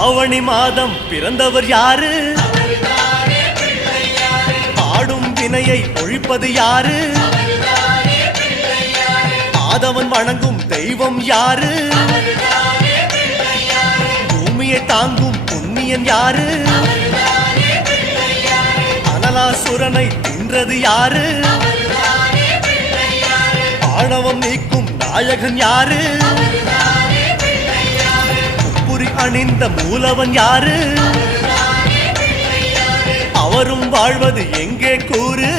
ஆவணி மாதம் பிறந்தவர் யாரு? ஆடும் வினையை ஒழிப்பது யாரு? ஆதவன் வணங்கும் தெய்வம் யாரு? பூமியை தாங்கும் புண்ணியன் யாரு? அனலாசுரனை தின்றது யாரு? ஆணவம் நீக்கும் நாயகன் யாரு? புரி அணிந்த மூலவன் யாரு? அவரும் வாழ்வது எங்கே கூறு?